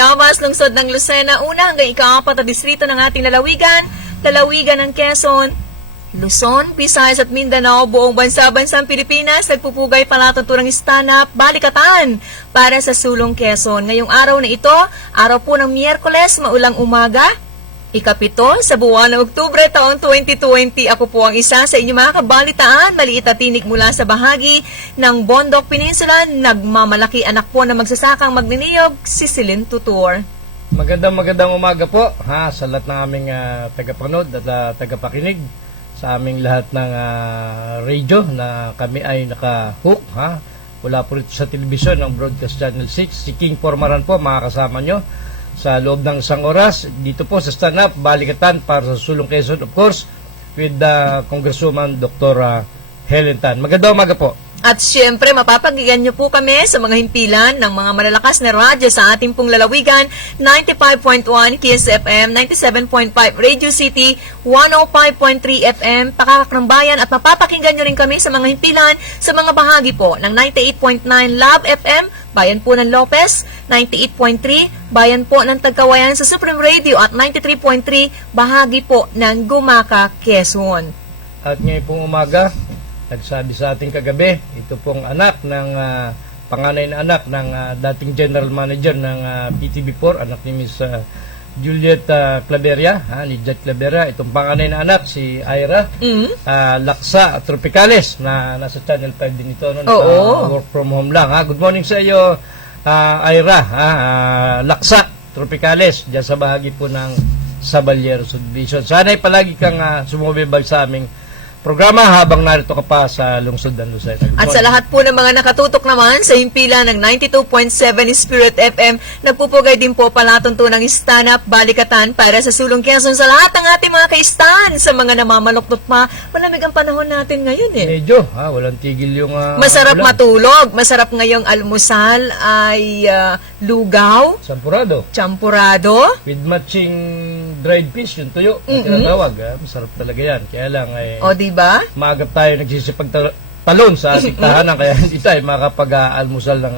Tayabas, lungsod ng Lucena, una hanggang ika-4 na distrito ng ating lalawigan, lalawigan ng Quezon, Luzon, Visayas at Mindanao, buong bansa-bansang Pilipinas, nagpupugay palatuntunang stand-up, balikatan para sa Sulong Quezon. Ngayong araw na ito, araw po ng Miyerkules, maulang umaga, Ika-7 sa buwan ng Oktubre taon 2020. Ako po ang isa sa inyong mga kabalitaan, maliit at tinig mula sa bahagi ng Bondok Peninsula, nagmamalaki anak po na magsasakang magniniyog, si Celine Tutor. Magandang umaga po sa lahat ng aming tagapanood at tagapakinig sa aming lahat ng radio na kami ay naka-hook wala po rito sa telebisyon ng Broadcast Channel 6. Si King Formaran po makakasama nyo sa loob ng isang oras dito po sa stand-up balikatan para sa Sulong Quezon, of course, with Congresswoman Dr. Helen Tan. Magandang umaga po. At syempre, mapapagigyan nyo po kami sa mga himpilan ng mga malalakas na radyo sa ating pong lalawigan, 95.1 Kiss FM, 97.5 Radio City, 105.3 FM, Pakakak ng Bayan, at mapapakinggan nyo rin kami sa mga himpilan sa mga bahagi po ng 98.9 Love FM, Bayan po ng Lopez, 98.3, Bayan po ng Tagkawayan sa Supreme Radio at 93.3, bahagi po ng Gumaka, Quezon. At ngayon pong umaga, nagsabi sa ating kagabi, ito pong anak ng panganay na anak ng dating general manager ng PTB4, anak ni Miss Juliet Claveria, ni Jet Claveria. Itong panganay na anak, si Ira Laksa Tropicales, na nasa Channel 5 din ito, work from home lang. Good morning sa iyo, Ira Laksa Tropicales, dyan sa bahagi po ng Sabalyer Subdivision. Sana'y palagi kang sumubibag sa aming programa habang narito ka pa sa lungsod ng Lucena. At sa lahat po ng mga nakatutok naman sa himpila ng 92.7 Spirit FM, nagpupugay din po palatuntunang stand-up balikatan para sa Sulong Quezon sa lahat ng ating mga ka-stan, sa mga namamaluktot pa. Malamig ang panahon natin ngayon Medyo, walang tigil yung masarap ulan. Matulog. Masarap ngayong almusal ay lugaw. Champurado. With matching dried fish, yung tuyo. Tinatawag. Masarap talaga yan. Kaya lang diba? Maagap tayo nagsisipag talon sa ating tahanan kaya hindi tayo makapag-almusal ng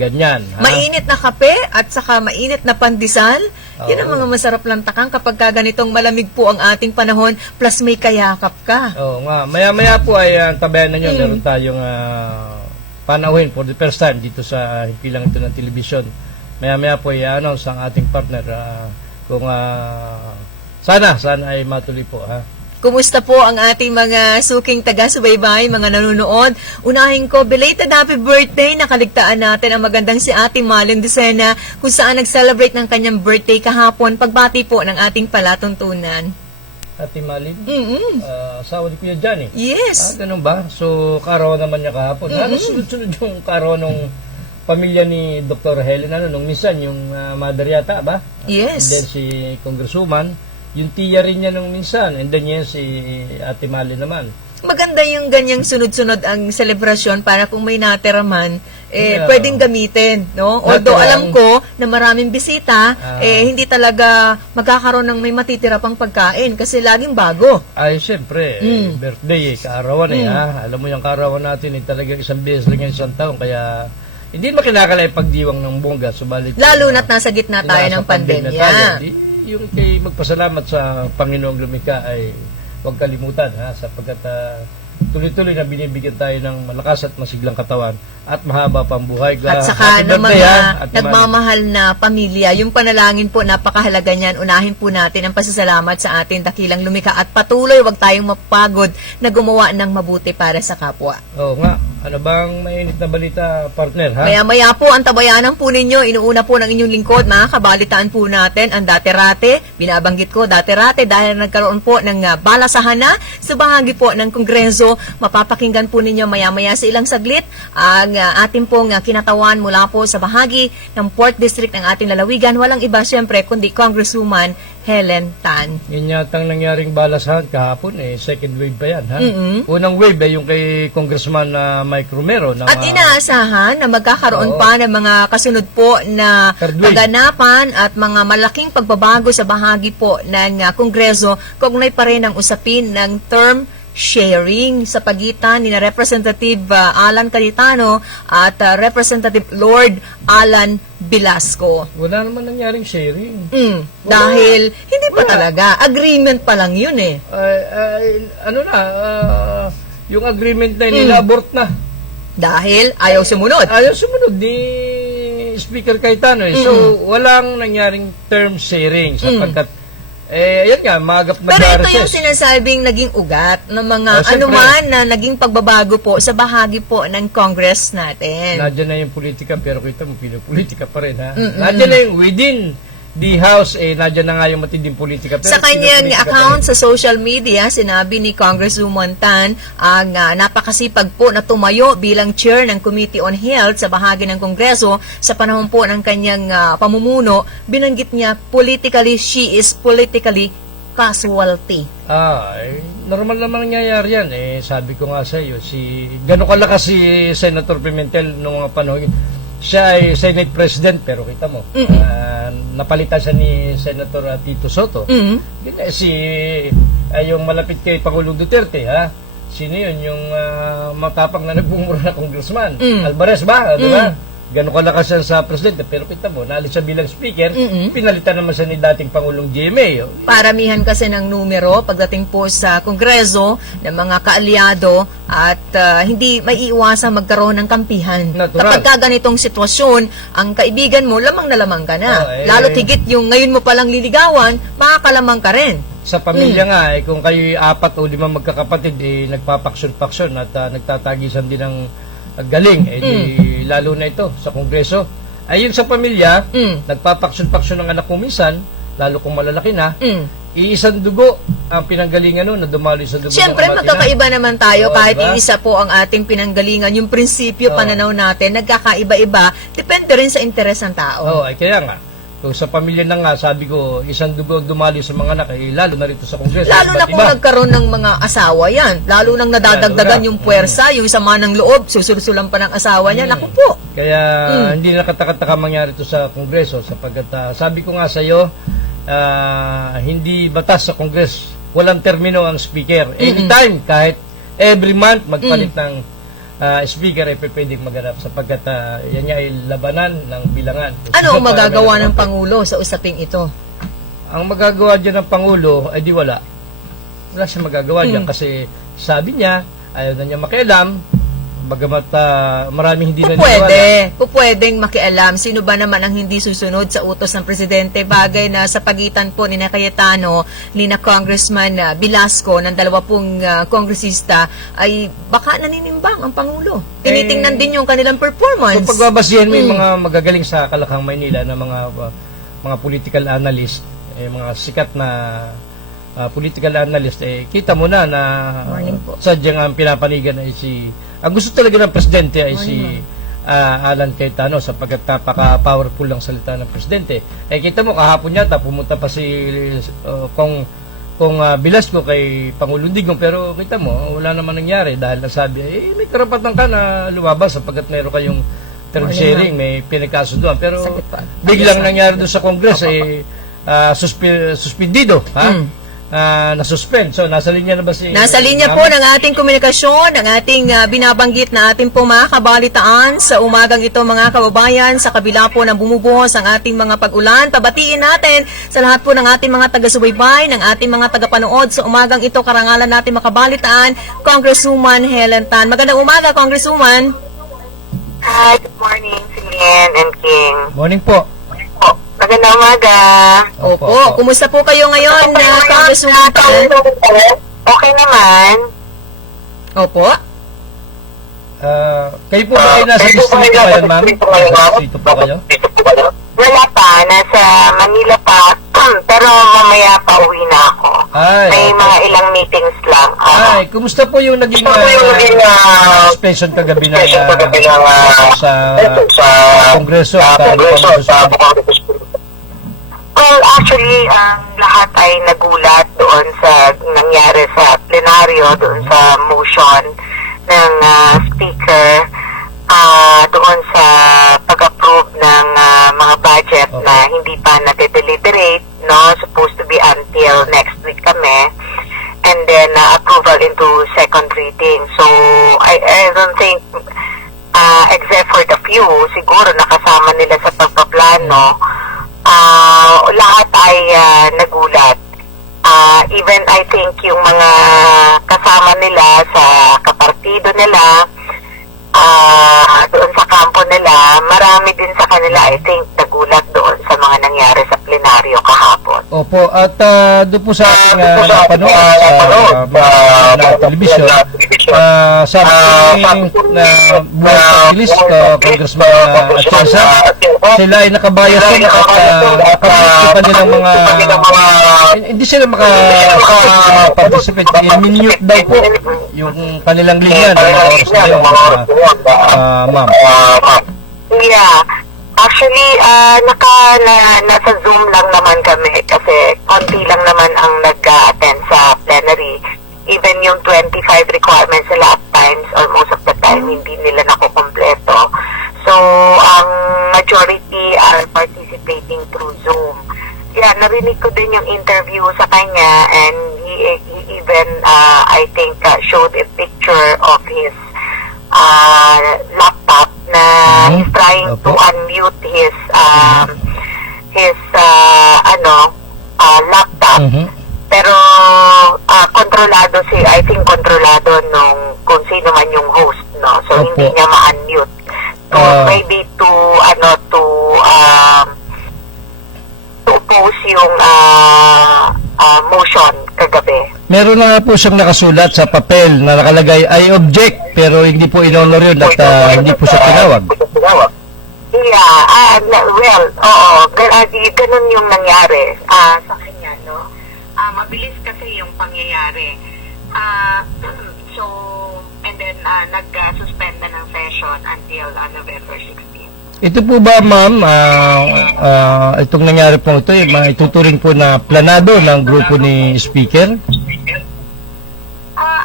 ganyan. Mainit na kape at saka mainit na pandesal. Yan ang mga masarap lang takang kapag ganitong malamig po ang ating panahon plus may kayakap ka. Oo nga. Maya-maya po ay tabayan na nyo. Meron tayong panauhin for the first time dito sa himpilang ito ng telebisyon. Maya-maya po i-announce ang ating partner kung sana ay matuloy po Kumusta po ang ating mga suking taga-subaybay, mga nanonood? Unahin ko, belated happy birthday. Nakaligtaan natin ang magandang si Ate Malin Lucena kung saan nag-celebrate ng kanyang birthday kahapon. Pagbati po ng ating palatuntunan. Ate Malin? Asawa ni Kuya Johnny? Yes. Ganun ba? So, karawan naman niya kahapon. Sunod-sunod yung karawan ng pamilya ni Dr. Helen. Nung minsan, yung mother yata ba? Yes. And then si Congresswoman. Yung tiya rin niya nung minsan, and then yan si Ate Mali naman. Maganda yung ganyang sunod-sunod ang selebrasyon para kung may natira man, pwedeng gamitin, no? Although alam ko na maraming bisita, hindi talaga magkakaroon ng may matitira pang pagkain kasi laging bago. Ay, siyempre, birthday, kaarawan Alam mo yung kaarawan natin, talaga isang beses lang yung isang taon, kaya hindi makinakala yung pagdiwang ng bongga, subalit lalo na't nasa gitna tayo ng pandemya. Yung kay magpasalamat sa Panginoong lumikha ay huwag kalimutan sapagkat tuloy-tuloy na binibigyan tayo ng malakas at masiglang katawan at mahaba pang buhay. At saka ng mga nagmamahal na pamilya, yung panalangin po, napakahalaga niyan. Unahin po natin ang pasasalamat sa ating dakilang lumikha at patuloy huwag tayong mapagod na gumawa ng mabuti para sa kapwa. Oo nga. Ano bang mainit na balita, partner? Maya-maya po ang tabayanan po ninyo. Inuuna po ng inyong lingkod, mga kabalitaan po natin ang dati-rate. Binabanggit ko dati-rate dahil nagkaroon po ng balasahan na sa bahagi po ng Kongreso. Mapapakinggan po ninyo maya-maya sa ilang saglit ang ating pong kinatawan mula po sa bahagi ng 4th District ng ating lalawigan. Walang iba siyempre kundi Congresswoman Helen Tan. Yan yatang nangyaring balasahan kahapon second wave pa yan Unang wave yung kay Congressman Mike Romero. At inaasahan na magkakaroon pa ng mga kasunod po na kaganapan at mga malaking pagbabago sa bahagi po ng Kongreso kaugnay pa rin ang usapin ng term sharing sa pagitan ni na Representative Alan Cayetano at Representative Lord Alan Velasco. Wala naman nangyaring sharing. Dahil hindi pa talaga. Agreement pa lang yun eh. Yung agreement na nila-abort na. Dahil ayaw sumunod. Ayaw sumunod ni Speaker Cayetano. So, walang nangyaring term sharing sapagkat ayan nga, magap na Pero ito yung sinasabing naging ugat ng mga anuman na naging pagbabago po sa bahagi po ng Congress natin. Nandiyan na yung politika, pero kita mo, pinopolitika pa rin, ha? Nandiyan na yung within the House, nandiyan na nga yung matinding politika. Pero sa kanyang account sa social media, sinabi ni Congresswoman Tan ang napakasipag po na tumayo bilang chair ng Committee on Health sa bahagi ng Kongreso sa panahon po ng kanyang pamumuno. Binanggit niya, she is politically casualty. Normal naman nangyayari yan. Sabi ko nga sa iyo, gano'n kalakas si Senator Pimentel noong mga panahon. Siya ay Senate President, pero kita mo, napalitan siya ni Senator Tito Soto. Yung malapit kay Pangulong Duterte, ha? Sino yun? Yung matapang na nagbumura na congressman. Alvarez ba? Diba? Gano'n kalakas siya sa Presidente, pero kita mo, naalis siya bilang Speaker, pinalitan naman siya ni dating Pangulong GMA. Paramihan kasi ng numero pagdating po sa Kongreso ng mga kaalyado at hindi may iiwasang magkaroon ng kampihan. Natural. Kapag ganitong sitwasyon, ang kaibigan mo, lamang na lamang ka na. Lalo tigit yung ngayon mo palang liligawan, makakalamang ka rin. Sa pamilya nga, kung kayo 4 o 5 magkakapatid, nagpapaksyon-paksyon at nagtatagisan din ng galing, lalo na ito sa Kongreso. Ayun sa pamilya, nagpapaksyon-paksyon ng anak ko minsan, lalo kung malalaki na, iisang dugo ang pinanggalingan na dumaloy sa dugo. Siyempre, magkakaiba naman tayo kahit diba? isa po ang ating pinanggalingan. Yung prinsipyo, pananaw natin, nagkakaiba-iba. Depende rin sa interes ng tao. Kaya nga. So, sa pamilya na nga, sabi ko, isang dugo dumali sa mga anak, lalo na rito sa Kongreso. Lalo na kung nagkaroon ng mga asawa yan. Lalo nang nadadagdagan yung puwersa, yung sama ng loob, susursulan pa ng asawa niya. Naku po. Kaya hindi nakataka-taka mangyari ito sa Kongreso sapagkat sabi ko nga sa iyo, hindi batas sa Kongres. Walang termino ang Speaker. Anytime, kahit every month, magpalit ng Speaker ay pwedeng maganap sapagkat yan niya ay labanan ng bilangan. Ano ang magagawa ng Pangulo sa usaping ito? Ang magagawa dyan ng Pangulo ay di wala. Wala siya magagawa dyan kasi sabi niya, ayaw na niya makialam, bagamat marami hindi na Pwedeng makialam. Sino ba naman ang hindi susunod sa utos ng Presidente? Bagay na sa pagitan po ni na Cayetano, ni na Congressman Velasco, ng dalawa pong kongresista, ay baka naninimbang ang Pangulo. Tinitingnan din yung kanilang performance. Kung pagbabasihan mo yung mga magagaling sa Kalakang Maynila na mga political analyst, mga sikat na political analyst, kita mo na sadyang ang pinapanigan ay ang gusto talaga ng Presidente ay Alan Cayetano sapagkat napaka-powerful lang salita ng Presidente. Kita mo, kahapon yata, pumunta pa si kung Velasco kay Pangulong Digong, pero kita mo, wala naman nangyari dahil nasabi, may karapatan ka na lumabas sapagkat meron kayong term sharing, may pinagkasunduan. Pero biglang nangyari doon sa Congress, suspendido, na-suspend. So, nasa linya na ba si... Nasa linya po ng ating komunikasyon, ng ating binabanggit na ating po mga kabalitaan sa umagang ito mga kababayan, sa kabila po ng bumubuhos ang ating mga pag-ulan. Pabatiin natin sa lahat po ng ating mga taga-subaybay, ng ating mga taga-panood sa umagang ito, karangalan natin makabalitaan, Congresswoman Helen Tan. Magandang umaga, Congresswoman. Hi, good morning, Silien and King. Morning po. Magandang umaga. Opo. Kumusta po kayo ngayon, Congresswoman Tan? Okay naman. Opo. Kayo po ba ay nasa distrito ngayon, ma'am? Distrito po kayo? Wala pa. Nasa Manila pa. Pero mamaya pa uwi na ako. May mga ilang meetings lang. Kumusta po yung naging suspension kagabi na sa Kongreso at Well, actually, lahat ay nagulat doon sa nangyari sa plenaryo, doon sa motion ng Speaker, doon sa pag-approve ng mga budget na hindi pa nade-deliberate, no? Supposed to be until next week kami. And then, approve approval into second reading. So, I don't think, except for the few, siguro nakasama nila sa pagpaplano, lahat ay nagulat. Even I think yung mga kasama nila sa kapartido nila, doon sa kampo nila, marami din sa kanila I think nagulat doon sa mga nangyari sa plenaryo kahapon. Opo, at doon po sa ating napanood sa telebisyon, sabi po na buong pagilis, Congressman Atienza, sila ay nakabayas din at nakaparticipate nilang mga, hindi sila makaparticipate, minute daw po yung kanilang linya ng oras na yun, ma'am. Yeah. Actually, nasa Zoom lang naman kami kasi konti lang naman ang nag-attend sa plenary. Even yung 25 requirements nila at times or most of the time hindi nila nakukompleto. So, ang majority are participating through Zoom. Yeah, narinig ko din yung interview sa kanya and he even, I think, showed a picture of his laptop na he's trying to unmute his laptop. Pero kontrolado I think kontrolado nung kung sino man yung host, no. So hindi niya ma-unmute. So maybe to oppose yung motion kagabi. Meron na nga po siyang nakasulat sa papel na nakalagay, I object, pero hindi po in-honor yun at hindi po siya tinawag. Yeah, well, oo, ganun yung nangyari sa kanya, no? Mabilis kasi yung pangyayari. So, and then nag-suspend na ng session until November 16. Ito po ba, ma'am, itong nangyari po ito, ituturing po na planado ng grupo ni Speaker?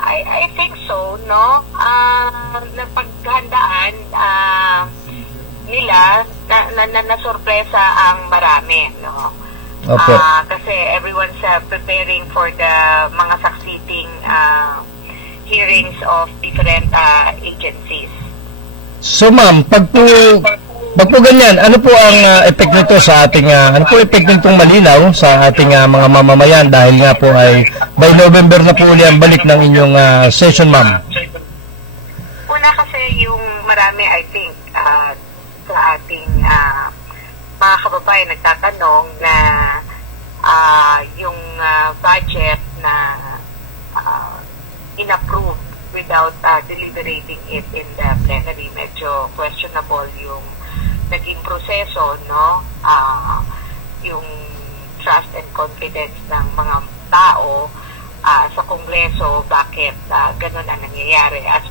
I think so, no? Napaghandaan nila na sorpresa ang marami, no? Opo. Kasi everyone's preparing for the mga succeeding hearings of different agencies. So, ma'am, pag po ganyan, ano po ang effect nito sa ating, ano po effect nitong malinaw sa ating mga mamamayan dahil nga po ay by November na po uli ang balik ng inyong session, ma'am? Una kasi yung marami, I think, sa ating mga kababayan nagtatanong na yung budget na inapprove without deliberating it in the plenary, medyo questionable yung naging proseso, no? Yung trust and confidence ng mga tao sa Kongreso, bakit ganun ang nangyayari. As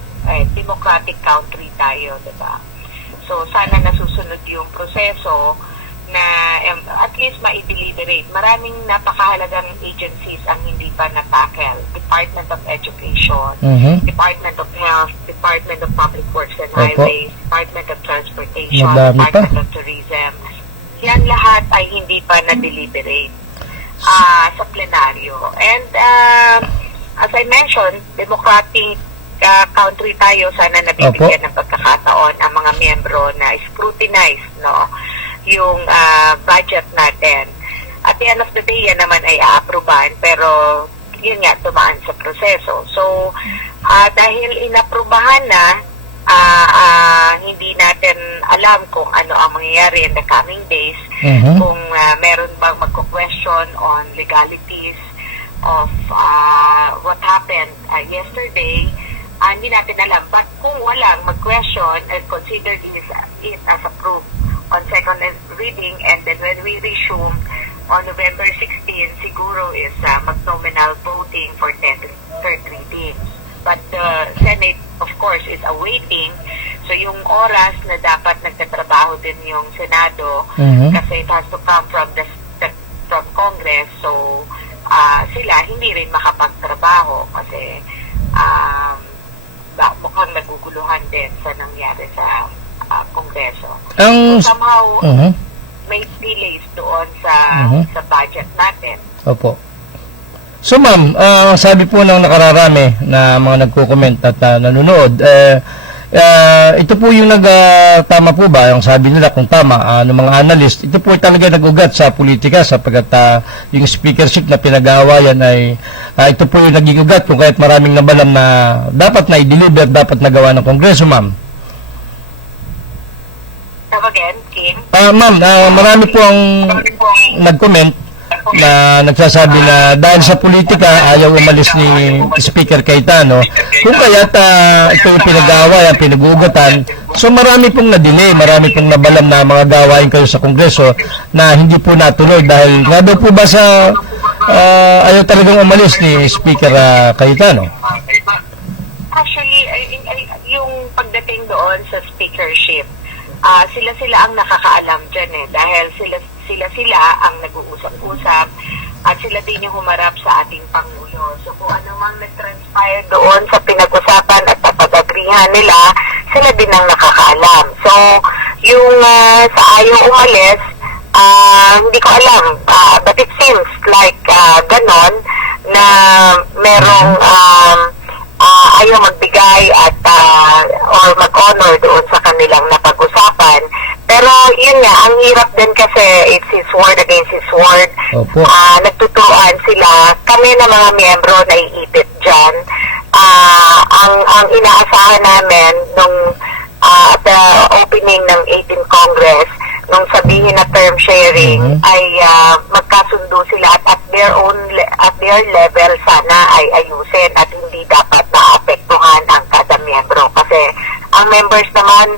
democratic country tayo, diba? So, sana nasusunod yung proseso na at least ma-deliberate. Maraming napakahalagang agencies ang hindi pa na-tackle. Department of Education, Department of Health, Department of Public Works and Highways, Department of Transportation, Department of Tourism. Yan lahat ay hindi pa na-deliberate sa plenaryo. And as I mentioned, democratic country tayo, sana nabibigyan ng pagkakataon ang mga miyembro na scrutinize, no, yung budget natin. At the end of the day, yan naman ay aaprobahan, pero yun nga, tumaan sa proseso. So, dahil inaprubahan na, hindi natin alam kung ano ang mangyayari in the coming days, kung meron bang magko-question on legalities of what happened yesterday. Hindi natin alam. But kung walang mag-question and consider it as approved on second reading, and then when we resume on November 16, siguro is mag-nominal voting for third readings. But the Senate, of course, is awaiting. So yung oras na dapat nagtatrabaho din yung Senado, kasi it has to come from from Congress. So sila hindi rin makapagtrabaho kasi mukhang naguguluhan din sa nangyari sa Kongreso. So somehow, may delays doon sa budget natin. Opo. So ma'am, sabi po ng nakararami na mga nagko-comment at nanonood, ito po yung tama po ba, yung sabi nila kung tama, ng mga analyst, ito po talaga nag-ugat sa politika sapagkat yung speakership na pinag-aawayan ay ito po yung naging ugat kung kahit maraming nabalam na dapat na i-deliver, dapat nagawa ng Kongreso, ma'am. Come again, Kim? Ma'am, marami po ang nag-comment na nagsasabi na dahil sa politika ayaw umalis ni Speaker Cayetano, kung kaya't ito yung pinag-aaway, ang pinag-uugatan. So marami pong na-delay, marami pong nabalam na mga gawain kayo sa Kongreso na hindi po natuloy dahil nga daw po ba sa ayaw talagang umalis ni Speaker Cayetano? Actually, yung pagdating doon sa speakership, sila ang nakakaalam dyan dahil sila ang nag-uusap-usap at sila din yung humarap sa ating Pangulo. So kung ano mang nag-transpire doon sa pinag-usapan at napag-agrihan nila, sila din ang nakakaalam. So yung sa ayaw umalis, hindi ko alam, but it seems like ganon na merong ayaw magbigay at or mag-honor doon sa kanilang napag-usapan. Pero yun nga, ang hirap din kasi it's his word against his word. Opo. Nagtuturuan sila. Kami na mga miyembro na iipit dyan. Ang inaasahan namin nung at the opening ng 18th Congress, nung sabihin na term sharing, ay magkasundo sila at their level sana ay ayusin at hindi dapat naapektuhan ang kada miyembro. Kasi ang members naman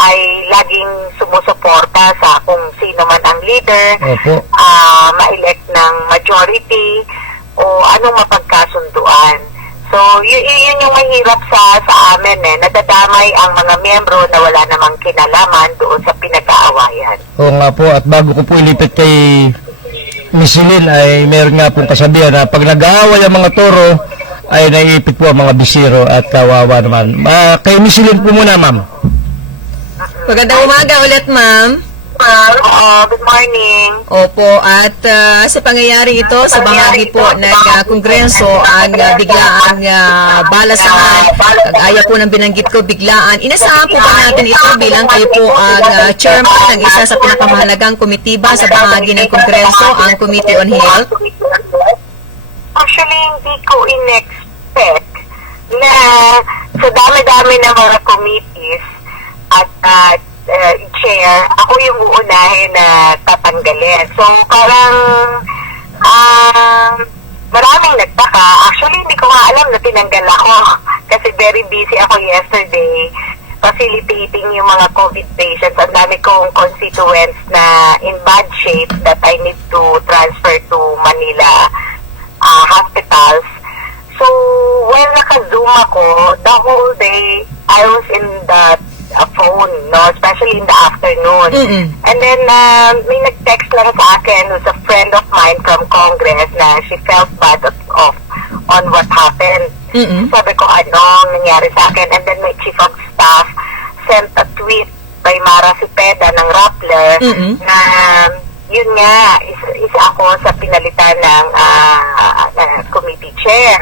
ay laging sumusuporta sa kung sino man ang leader, ma-elect ng majority o anong mapagkasunduan. So, yun yung mahirap sa amin nadadamay ang mga miyembro na wala namang kinalaman doon sa pinag-aawayan. Oo nga po, at bago ko po ilipit kay Miss Celine ay meron nga pong kasabihan na pag nag-aaway ang mga toro ay naiipit po ang mga bisiro at kawawa naman. Kay Miss Celine po muna, ma'am. Magandang umaga ulit, ma'am. Good morning. Opo, at sa pangyayari ito, sa bahagi po ng Kongreso, ang biglaang balasahan, kagaya po ng binanggit ko, biglaan. Inasahan po ba natin ito bilang kayo po ang chairman ng isa sa pinakamahalagang komitiba sa bahagi ng Kongreso, ang Committee on Health? Actually, hindi ko in-expect na sa dami-dami ng mga committees at chair, ako yung uunahin na tatanggalin. So, parang maraming nagtaka. Actually, hindi ko nga alam na tinanggal ako kasi very busy ako yesterday facilitating yung mga COVID patients. Ang dami kong constituents na in bad shape that I need to transfer to Manila hospitals. So, when naka-zoom ako, the whole day, I was in the phone, especially in the afternoon. And then, may nag-text lang sa akin who's a friend of mine from Congress na she felt bad on what happened. Sabi ko, nangyari sa akin? And then, my chief of staff sent a tweet by Mara Cepeda ng Rappler na yun nga, isa ako sa pinalitan ng committee chair.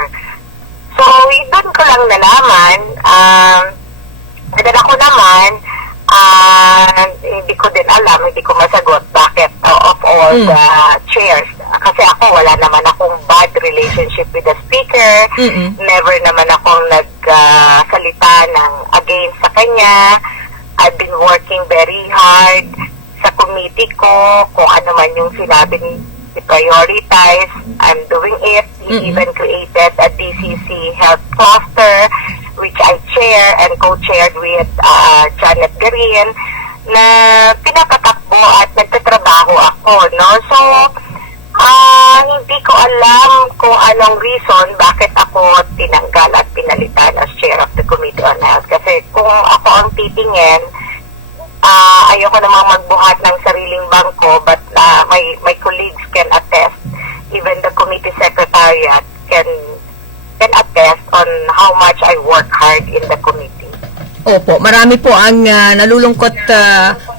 So, doon ko lang nalaman, and then ako naman, hindi ko din alam, hindi ko masagot bakit of all the chairs. Kasi ako, wala naman akong bad relationship with the speaker. Never naman akong nagsalita ng against sa kanya. I've been working very hard sa committee ko, kung ano man yung sinabi ni prioritize, I'm doing it. He even created a DCC health cluster, which I chair and co-chaired with Janet Garin, na pinapatakbo at nagtatrabaho ako, no? So, hindi ko alam kung anong reason bakit ako tinanggal at pinalitan as chair of the Committee on Health. Kasi kung ako ang titingin, ayoko namang magbuhat ng sariling bangko, but my colleagues can attest, even the committee secretariat can attest on how much I work hard in the committee. Opo, marami po ang nalulungkot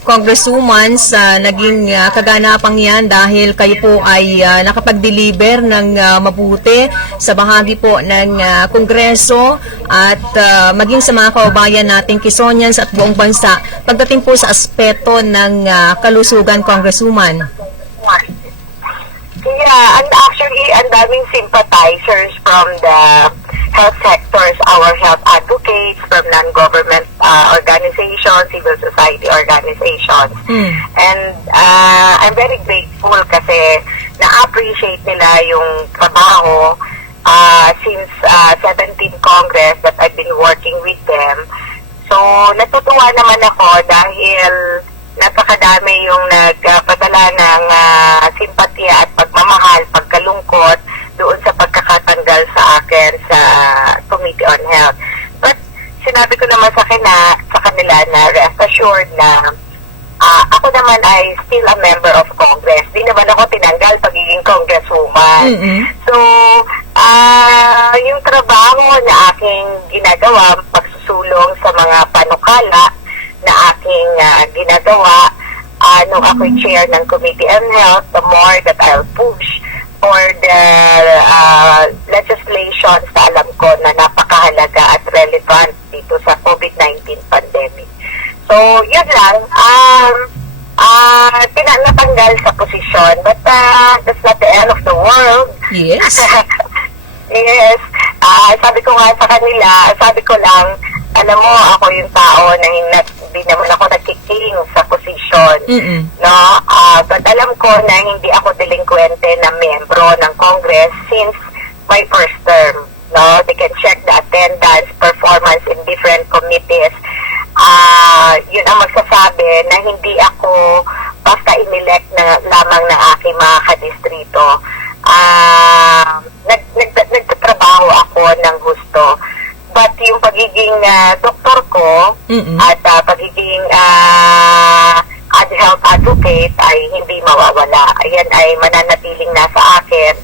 Congresswoman sa naging kaganapang yan dahil kayo po ay nakapag-deliver ng mabuti sa bahagi po ng Kongreso at maging sa mga kababayan nating Quezonians at buong bansa pagdating po sa aspeto ng kalusugan, Congresswoman. Yeah, and actually, ang daming sympathizers from the health sectors, our health advocates, from non-government organizations, civil society organizations. And I'm very grateful kasi na-appreciate nila yung trabaho since 17th Congress that I've been working with them. So, natutuwa naman ako dahil napakadami yung nagpadala ng simpatya at pagmamahal, pagkalungkot doon sa pagkakatanggal sa akin sa Committee on Health. But sinabi ko naman sa kanila na rest assured na ako naman ay still a member of Congress. Di naman ako tinanggal pagiging congresswoman. So, yung trabaho na aking ginagawa, pagsusulong sa mga panukala na aking ginagawa nung ako'y chair ng Committee on Health, the more that I'll push for the legislations na alam ko na napakahalaga at relevant dito sa COVID-19 pandemic. So, yun lang. Natanggal sa posisyon, but that's not the end of the world. Yes. Yes. Sabi ko nga sa kanila, sabi ko lang, alam mo, ako yung tao na hindi naman ako nagkiking sa posisyon. No? But alam ko na hindi ako delinquente na miyembro ng Congress since my first term. No? They can check the attendance, performance in different committees. Yun ang magsasabi na hindi ako basta inelect na lamang ng aking mga kadistrito. Nagtatrabaho ako ng gusto. But yung pagiging doktor ko at pagiging health advocate ay hindi mawawala. Ayan ay mananatiling nasa akin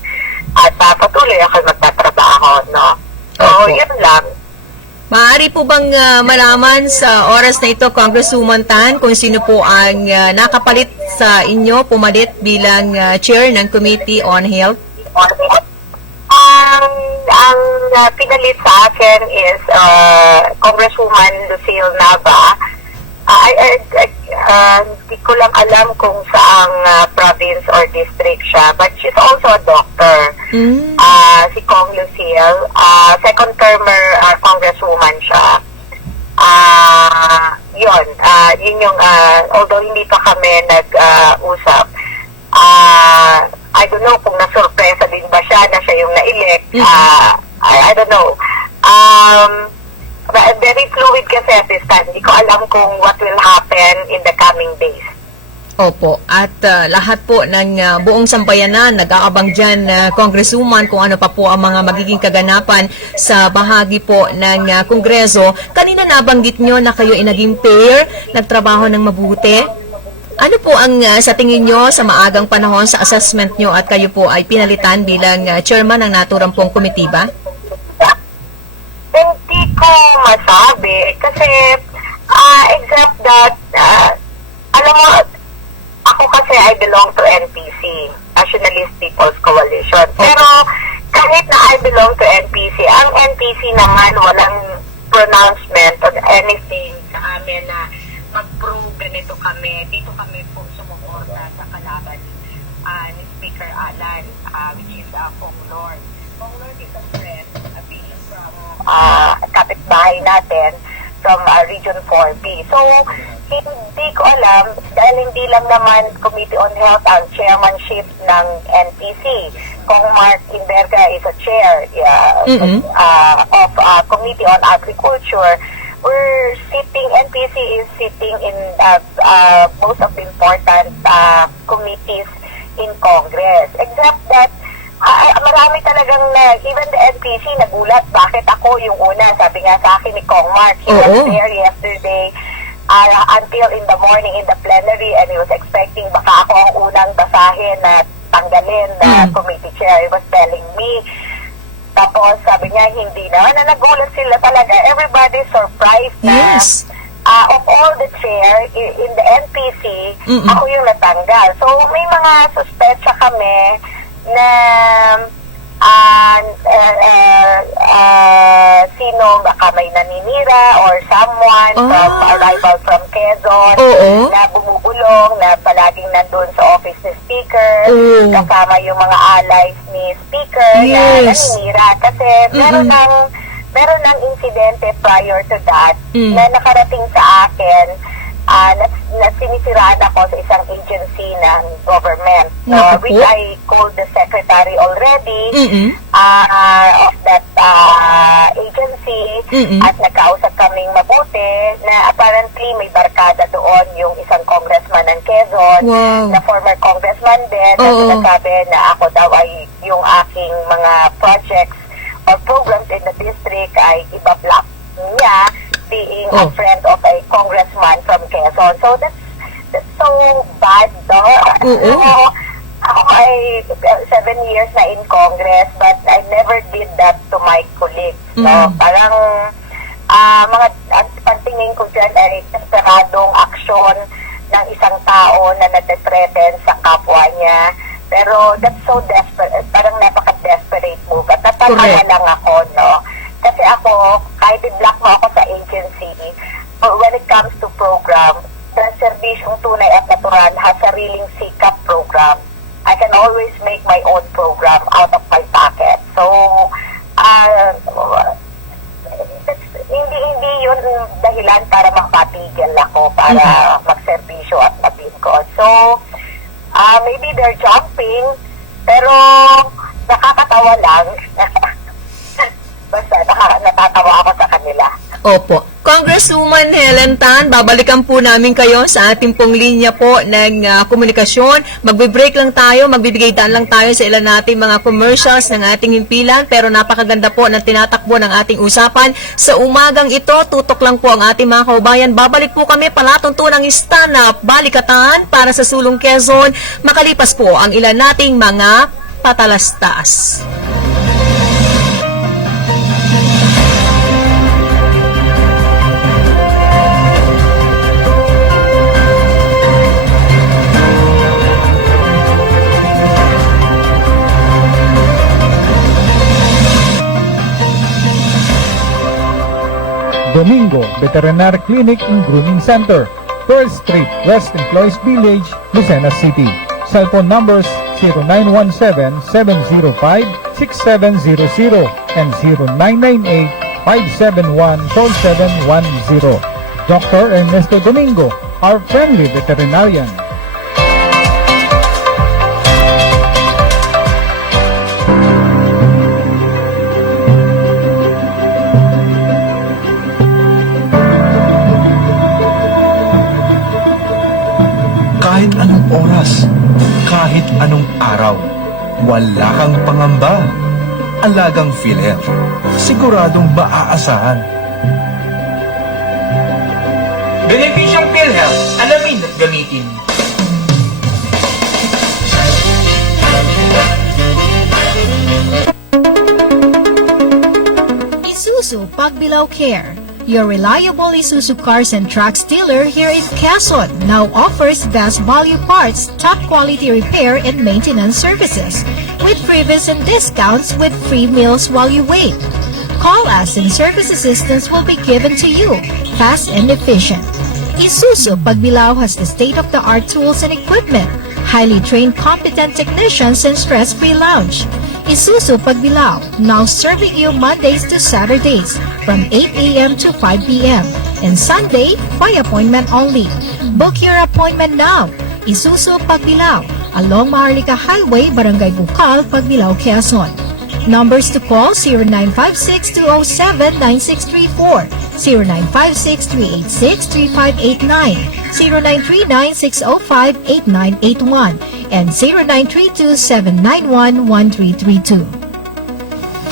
at patuloy ako magtatrabaho. No? So, yun lang. Maaari po bang malaman sa oras na ito, Congresswoman Tan, kung sino po ang nakapalit sa inyo, pumalit bilang chair ng Committee on Health? Ang pinalit sa akin is Congresswoman Lucille Nava. Hindi ko lang alam kung saang province or district siya, but she's also a doctor. Si Cong Lucille, second termer congresswoman siya. Yun yung, although hindi pa kami nag-usap, I don't know kung nasurpresa din ba siya na siya yung na-elect. I don't know. Very fluid kasi at this time. Hindi ko alam kung what will happen in the coming days. Opo. At lahat po ng buong sampayanan nag-aabang dyan, Congresswoman, kung ano pa po ang mga magiging kaganapan sa bahagi po ng Kongreso. Kanina nabanggit nyo na kayo ay naging pair, nagtrabaho ng mabuti. Ano po ang sa tingin nyo sa maagang panahon sa assessment nyo at kayo po ay pinalitan bilang chairman ng naturang pong komitiba? Hindi ko masabi kasi except that alam mo, ako kasi I belong to NPC, Nationalist People's Coalition. Pero kahit na I belong to NPC, ang NPC naman walang pronouncement or anything sa amin na mag-prove ganito kami. Dito kami po sumuporta sa kalaban ni Speaker Alan, which is Kong Lord. Kong Lord is a friend, a being from kapitbahay natin from Region 4B. So, hindi ko alam, dahil hindi lang naman Committee on Health ang chairmanship ng NPC. Kong Mark Inverga is a chair of Committee on Agriculture. We're sitting, NPC is sitting in most of the important committees in Congress. Except that, marami talagang, even the NPC nagulat, bakit ako yung una, sabi nga sa akin ni Kong Mark, he was there yesterday until in the morning in the plenary and he was expecting baka ako ang unang basahin na tanggalin na committee chair. He was telling me, Tapos sabi niya, hindi na nagulat sila talaga. Everybody surprised na Yes. of all the chair in the NPC, Mm-mm. ako yung natanggal. So may mga suspecha kami na sino baka may naninira or someone from arrival from Quezon Oo. na bumubulong, na palaging nandun sa office ni Speaker, Oo. kasama yung mga allies ni Speaker na Yes. naninira. Kasi meron ng insidente prior to that na nakarating sa akin na sinisiraan ako sa isang agency ng government, Naku which po. I called the secretary already of that agency at nagkausap kaming mabuti na apparently may barkada doon yung isang congressman ng Quezon Wow. na former congressman din na Oo. sinasabi na ako daw ay yung aking mga projects or programs in the district ay iba-block niya being a friend of a congressman from Quezon. So that's so bad, no? Oo. Ako ay 7 years na in Congress but I never did that to my colleagues. No? Parang ang pagtingin ko dyan ay desperadong aksyon ng isang tao na nag-threaten sa kapwa niya. Pero that's so desperate, parang napaka-desperate move. At natatawa Correct. lang ako, no? Kasi ako, kahit i-block mo ako sa agency, when it comes to program, the serbisyong tunay at natural has sariling sikap program. I can always make my own program out of my pocket. So, hindi yun dahilan para mapatigil ako para magserbisyo at maglingkod. So, maybe they're jumping, pero nakakatawa lang. Basta natatawa ako sa kanila. Opo. Congresswoman Helen Tan, babalikan po namin kayo sa ating pong linya po ng komunikasyon. Magbe-break lang tayo, magbibigay daan lang tayo sa ilan nating mga commercials ng ating himpilan, pero napakaganda po ng tinatakbo ng ating usapan. Sa umagang ito, tutok lang po ang ating mga kaubayan. Babalik po kami palatuntunang stand-up, balikatan para sa Sulong Quezon. Makalipas po ang ilan nating mga patalastas. Domingo Veterinary Clinic and Grooming Center, 3rd Street, West Employees Village, Lucena City. Cell phone numbers 0917-705-6700 and 0998-571-4710. Dr. Ernesto Domingo, our friendly veterinarian. Kahit anong oras, kahit anong araw, wala kang pangamba. Alagang PhilHealth, siguradong maaasahan. Benepisyong PhilHealth, alamin at gamitin. Isuzu Pagbilao Care, your reliable Isuzu cars and trucks dealer here in Quezon, now offers best value parts, top quality repair and maintenance services, with freebies and discounts with free meals while you wait. Call us and service assistance will be given to you, fast and efficient. Isuzu Pagbilao has the state-of-the-art tools and equipment, highly trained competent technicians and stress-free lounge. Isuzu Pagbilao, now serving you Mondays to Saturdays from 8 a.m. to 5 p.m. and Sunday by appointment only. Book your appointment now. Isuzu Pagbilao, along Maharlika Highway, Barangay Bukal, Pagbilao, Quezon. Numbers to call 0956-207-9634, 0956-386-3589, 0939-605-8981, and 0932-791-1332.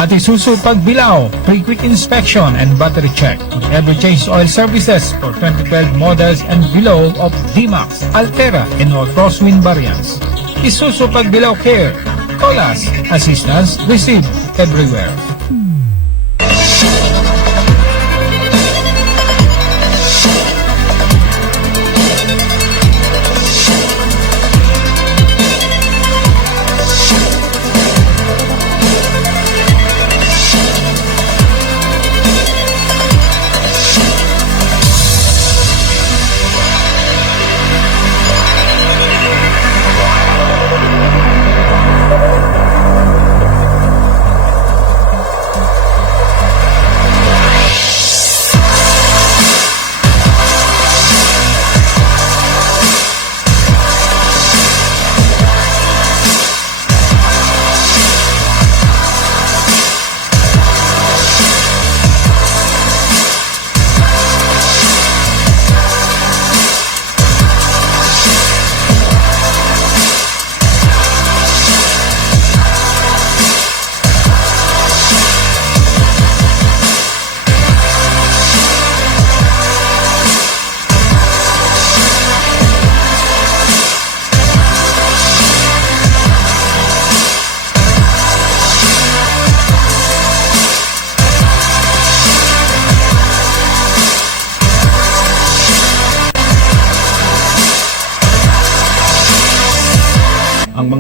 At Isuzu Pagbilao, free quick inspection and battery check with every change oil services for 2012 models and below of D-Max, Altera, and all crosswind variants. Isuzu Pagbilao Care. Call us. Assistance received everywhere.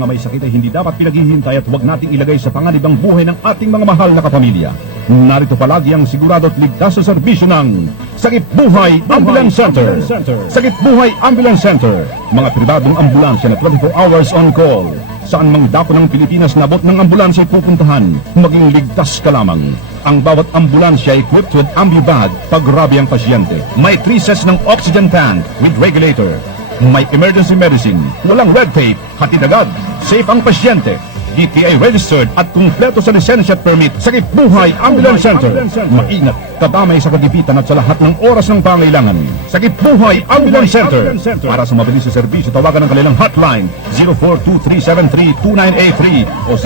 mga may sakit ay hindi dapat pinaghihintay at huwag nating ilagay sa panganib ang buhay ng ating mga mahal na kapamilya. Narito palagi ang sigurado at ligtas sa serbisyo ng Sakip Buhay Ambulance Center. Sakip Buhay Ambulance Center. Mga pribadong ambulansya na 24 hours on call. Saan mang dako ng Pilipinas nabot ng ambulansya ay pupuntahan, maging ligtas ka lamang. Ang bawat ambulansya equipped with ambibag pag rabi ang pasyente. May 3 sets ng oxygen tank with regulator. May emergency medicine, walang red tape, hatid agad, safe ang pasyente. DTI registered at kumpleto sa lisensya at permit. Sakip Buhay Ambulance Center. Maingat, kadamay sa kagipitan at sa lahat ng oras ng pangailangan. Sakip Buhay Ambulance Center. Para sa mabilis na serbisyo, tawagan ang kanilang hotline 0423732983 o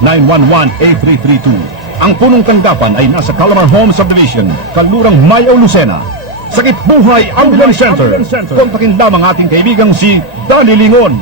0918-911-8332. Ang punong tanggapan ay nasa Calamar Home Subdivision, Kalurang Mayaw, Lucena. Sakip Buhay Ambulance Center. Kontakin lamang ating kaibigang si Dali Lingon.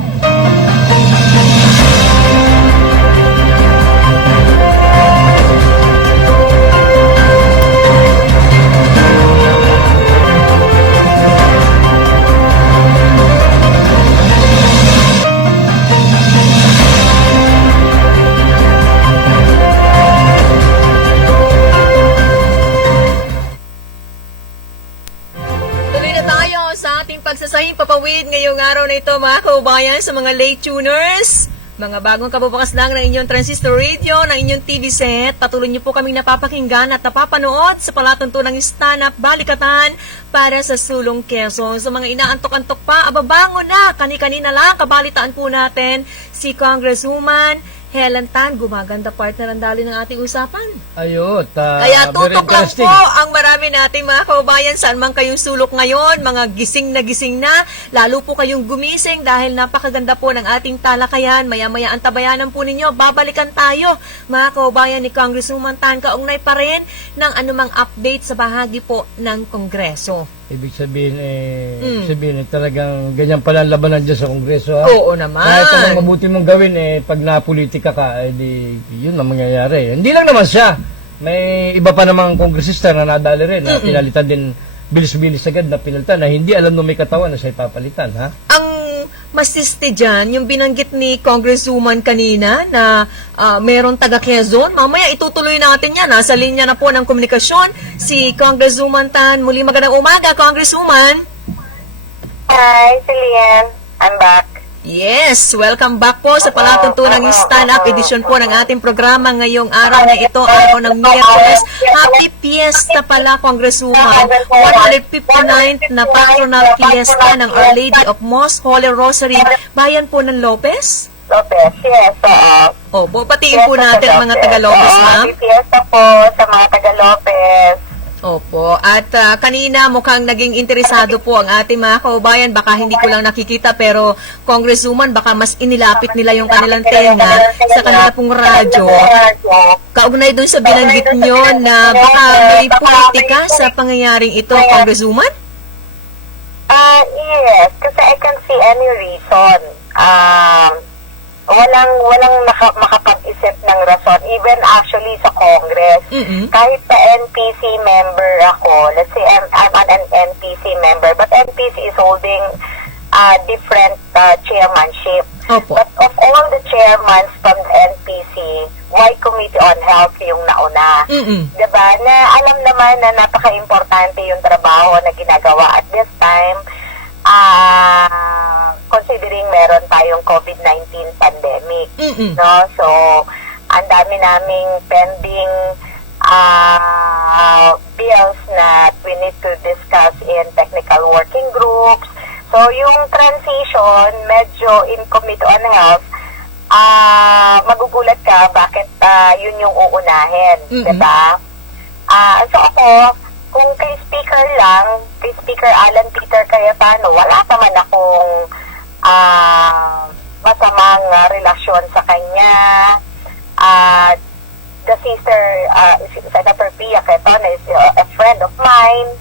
Pagsasahing papawid ngayong araw na ito mga kaubayan sa mga late tuners, mga bagong kabubukas lang ng inyong transistor radio, ng inyong TV set. Patuloy niyo po kaming napapakinggan at napapanood sa palatuntunang stand-up balikatan para sa Sulong Quezon. Sa mga inaantok-antok pa, ababango na, kani-kanina lang kabalitaan po natin si Congresswoman Helen Tan. Gumaganda partner ang dali ng ating usapan. Ayun. Kaya tutok lang po ang marami natin mga kaubayan, saan man kayong sulok ngayon, mga gising na, lalo po kayong gumising dahil napakaganda po ng ating talakayan. Maya-maya ang tabayanan po ninyo, babalikan tayo mga kaubayan ni Congresswoman Tan, kaugnay pa rin ng anumang update sa bahagi po ng Kongreso. Ibig sabihin, sabihin talagang ganyan pala ang labanan dyan sa Kongreso. Ha? Oo naman. Kahit anong mabuti mong gawin, pag napolitika ka, di, yun ang mangyayari. Hindi lang naman siya. May iba pa namang kongresista na nadali rin, na pinalitan din bilis-bilis agad na pinalitan, na hindi alam nung may katawan na siya ipapalitan. Ha? Ang masiste dyan, yung binanggit ni Congresswoman kanina na meron taga Quezon, mamaya itutuloy natin yan. Nasa linya na po ng komunikasyon si Congresswoman Tan. Muli magandang umaga, Congresswoman. Hi, Celian. I'm back. Yes, welcome back po sa palatuntunang stand-up edition po ng ating programa ngayong araw na ito, araw ng Miyerkules. Happy Fiesta pala, Congresswoman. 159th na patronal fiesta ng Our Lady of Most Holy Rosary, bayan po ng Lopez? Lopez, yes. Opo, patiin po natin ang mga taga-Lopez, ma'am. Happy Fiesta po sa mga taga-Lopez. Opo, at kanina mukhang naging interesado po ang ating mga kaubayan. Baka hindi ko lang nakikita, pero Congresswoman, baka mas inilapit nila yung kanilang tenga sa kanila pong radyo. Kaugnay dun sa binanggit nyo na baka may politika sa pangyayaring ito, Congresswoman? Yes, kasi I can see any reason. Walang makapag-isip ng rason, even actually sa Congress. Kahit sa NPC member ako, let's say I'm an NPC member, but NPC is holding different chairmanship. Opo. But of all the chairmans from the NPC, why Committee on Health yung nauna? Diba? Na alam naman na napaka-importante yung trabaho na ginagawa at this time, considering meron tayong COVID-19 pandemic. No? So, ang dami naming pending bills na we need to discuss in technical working groups. So, yung transition, medyo in Committee on Health, magugulat ka bakit yun yung uunahin. Diba? So, ako, kung kay Speaker lang, kay Speaker Alan Peter Cayetano, wala pa man akong masamang relasyon sa kanya. The sister, Senator Pia Cayetano is a friend of mine.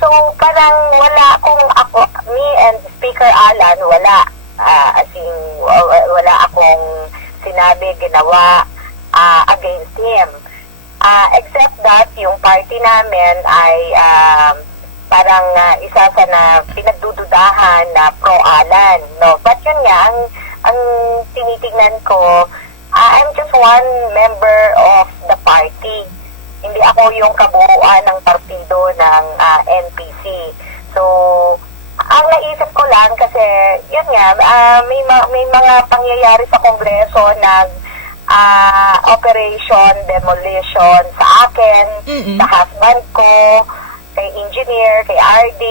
So, parang me and Speaker Alan, wala. Wala akong sinabi, ginawa against him. Except that yung party namin ay parang isa sa na pinagdududahan na pro-Alan, no? But yun nga, ang ang tinitingnan ko, I'm just one member of the party. Hindi ako yung kabuuan ng partido ng NPC. So, ang naisip ko lang kasi, yun nga, may mga pangyayari sa Kongreso ng operation, demolition sa akin, sa husband ko, kay engineer, kay RD.